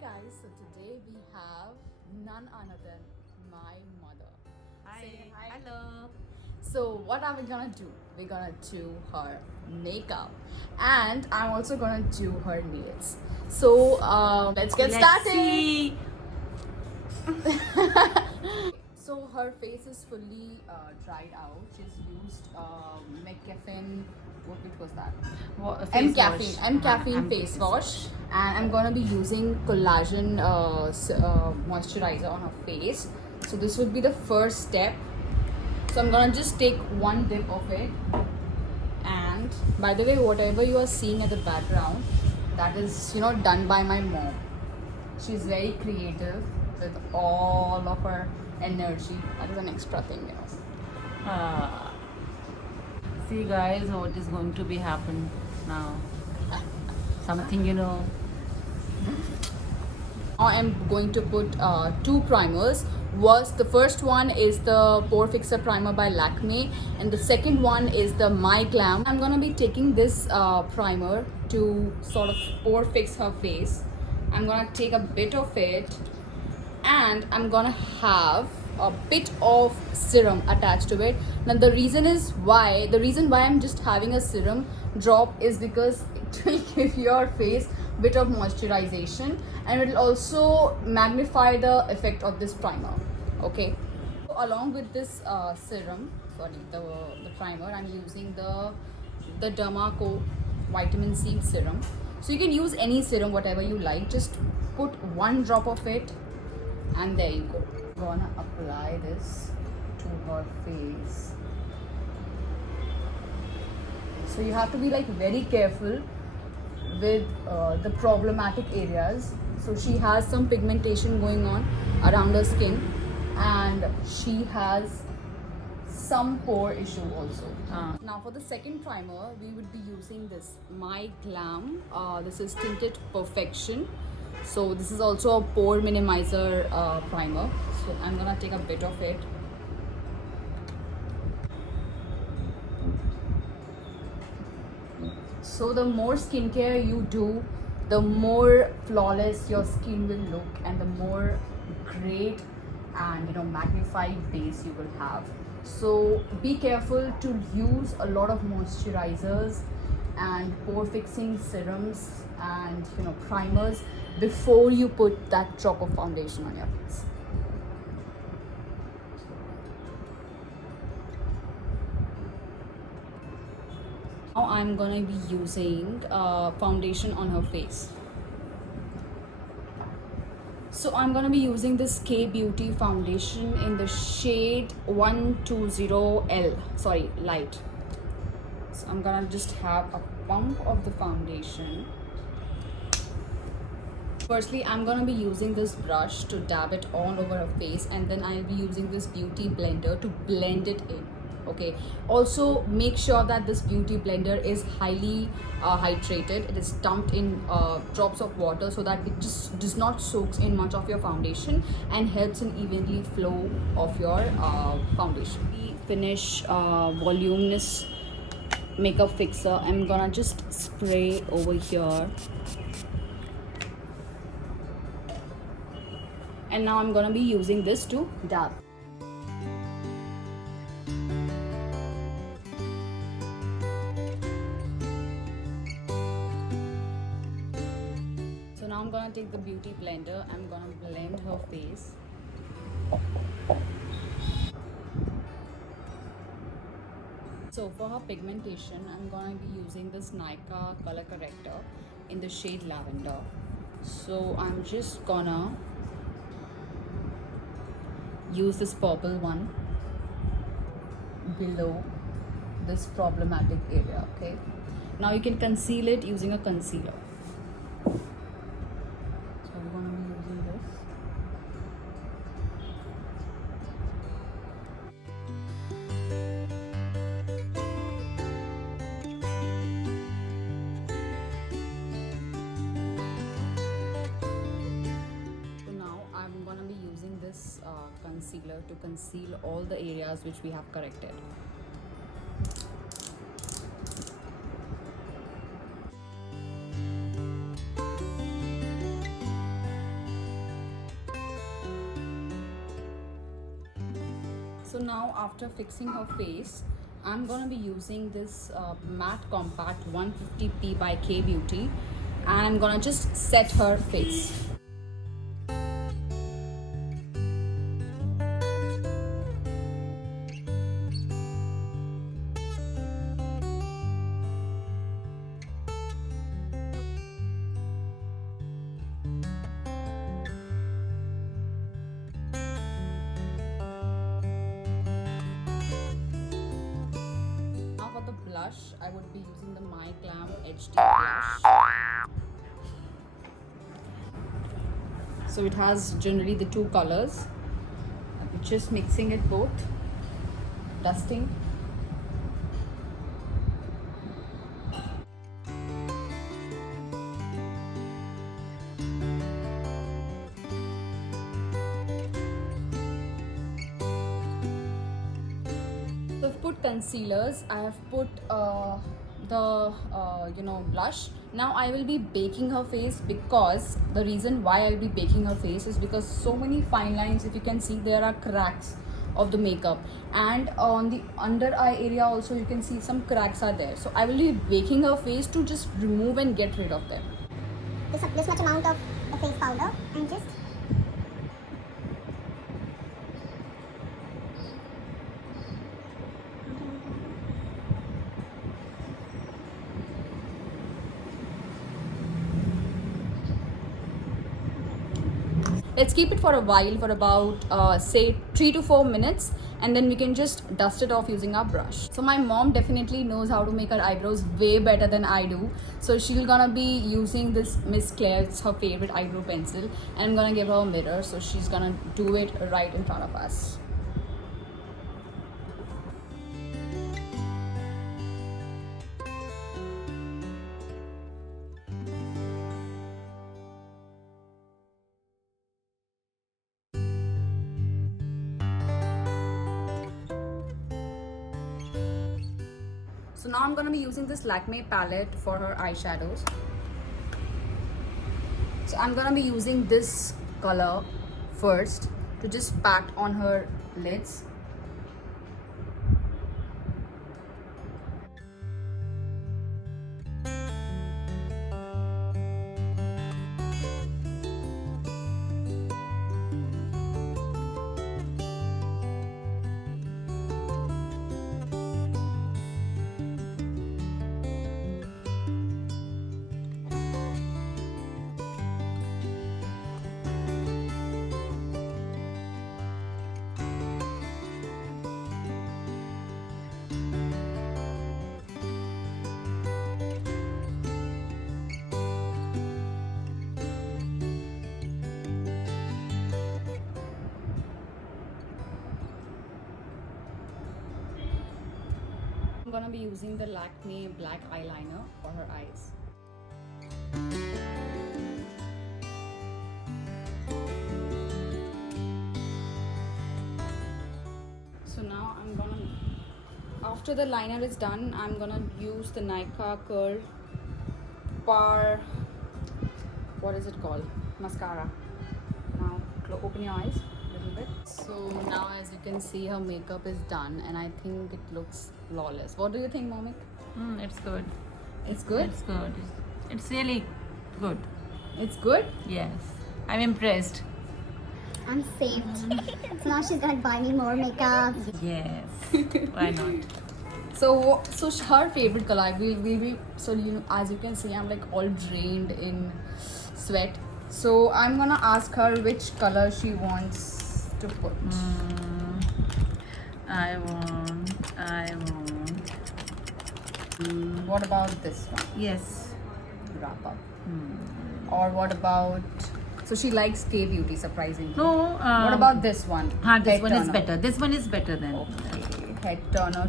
guys, so today we have none other than my mother. Hi. Say hi. Hello. So what are we gonna do? We're gonna do her makeup and I'm also gonna do her nails. So let's get started. See. So her face is fully dried out. She's used McCaffeine. Which was that? M caffeine. M caffeine face wash, and I'm gonna be using collagen moisturizer on her face. So this would be the first step. So I'm gonna just take one dip of it. And by the way, whatever you are seeing at the background, that is done by my mom. She's very creative with all of her energy. That is an extra thing. Ah. See guys, what is going to be happen now? Something Now I'm going to put two primers. The first one is the Pore Fixer Primer by Lakme, and the second one is the My Glam. I'm gonna be taking this primer to sort of pore fix her face. I'm gonna take a bit of it, and I'm gonna have a bit of serum attached to it. Now the reason why I'm just having a serum drop is because it will give your face bit of moisturization, and it will also magnify the effect of this primer. Okay, so along with this the primer, I'm using the Dermaco vitamin C serum. So you can use any serum, whatever you like. Just put one drop of it, and there you go. I'm gonna apply this to her face. So you have to be like very careful with the problematic areas. So she has some pigmentation going on around her skin, and she has some pore issue also. Now for the second primer, we would be using this My Glam. This is Tinted Perfection. So this is also a pore minimizer primer. So I'm gonna take a bit of it. So the more skincare you do, the more flawless your skin will look, and the more great and magnified base you will have. So be careful to use a lot of moisturizers and pore fixing serums and primers before you put that drop of foundation on your face. Now I'm gonna be using foundation on her face. So I'm gonna be using this K Beauty foundation in the shade 120L. Sorry, light. So I'm gonna just have a pump of the foundation. Firstly, I'm gonna be using this brush to dab it all over her face, and then I'll be using this beauty blender to blend it in. Okay, also make sure that this beauty blender is highly hydrated. It is dumped in drops of water so that it just does not soak in much of your foundation and helps in evenly flow of your foundation. The finish voluminous makeup fixer, I'm gonna just spray over here. And now I'm gonna be using this to dab. So now I'm gonna take the beauty blender. I'm gonna blend her face. So for her pigmentation, I'm gonna be using this Nykaa color corrector in the shade lavender. So I'm just gonna use this purple one below this problematic area. Okay, now you can conceal it using a concealer. So I'm gonna be using this. So now I'm gonna be using this concealer to conceal all the areas which we have corrected. So now after fixing her face, I'm gonna be using this matte compact 150p by K Beauty, and I'm gonna just set her face. Now for the blush, I would be using the My Glam HD blush. So it has generally the two colors. I'm just mixing it both, dusting. So I've put concealers. I have put the blush. Now I will be baking her face, because the reason why I'll be baking her face is because so many fine lines, if you can see, there are cracks of the makeup, and on the under eye area also you can see some cracks are there. So I will be baking her face to just remove and get rid of them. This much amount of the face powder and just Let's keep it for a while, for about say 3 to 4 minutes, and then we can just dust it off using our brush. So my mom definitely knows how to make her eyebrows way better than I do. So she's gonna be using this Miss Claire, it's her favorite eyebrow pencil, and I'm gonna give her a mirror, so she's gonna do it right in front of us. So now I'm gonna be using this Lakme palette for her eyeshadows. So I'm gonna be using this color first to just pat on her lids. I'm gonna be using the Lakme black eyeliner for her eyes. So now I'm gonna, after the liner is done, I'm gonna use the Nykaa Curl Par, what is it called? Mascara. Now open your eyes a little bit. So now as you can see, her makeup is done, and I think it looks flawless. What do you think, Momik? It's good. It's good? It's good. It's really good. It's good? Yes. I'm impressed. I'm saved. So now she's gonna buy me more makeup. Yes. Why not? So her favorite color, so as you can see, I'm like all drained in sweat. So I'm gonna ask her which color she wants to put. I want. What about this one? Yes. Wrap up. Or what about? So she likes K Beauty, surprisingly. No. What about this one? This Head one is turner. better. This one is better than. Okay, head turner.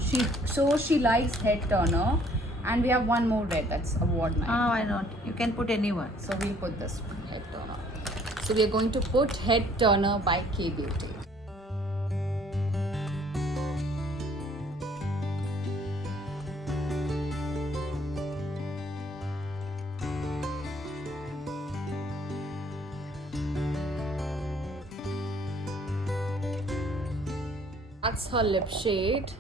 She likes head turner, and we have one more red. That's award night. Why not? You can put anyone. So we'll put this one, head turner. So we are going to put head turner by K Beauty. That's her lip shade,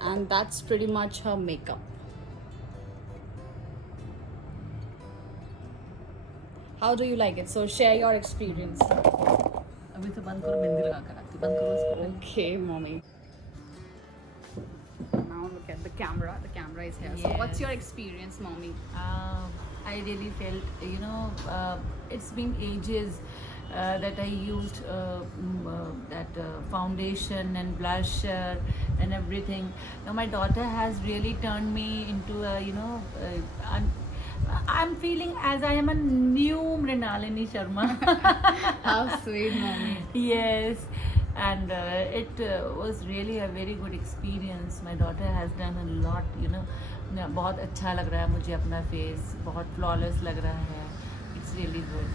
and that's pretty much her makeup. How do you like it? So share your experience. अभी तो बंद करो, मेहंदी लगा कर आती, बंद करो इसको. Okay, mommy. Now look at the camera. The camera is here. So Yes. what's your experience, mommy? I really felt, it's been ages that I used that foundation and blusher and everything. Now my daughter has really turned me into I'm feeling as I am a new Mrinalini Sharma. How sweet, mommy. Yes, and it was really a very good experience. My daughter has done a lot. बहुत अच्छा लग रहा है मुझे अपना face, बहुत flawless लग रहा है. It's really good.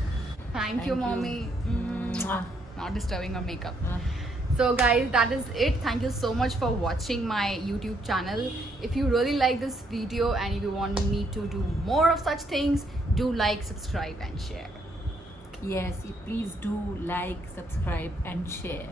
Thank you, mommy. Mwah. Not disturbing her makeup. Uh, So guys, that is it. Thank you so much for watching my YouTube channel. If you really like this video and if you want me to do more of such things, do like, subscribe and share. Yes, please do like, subscribe and share.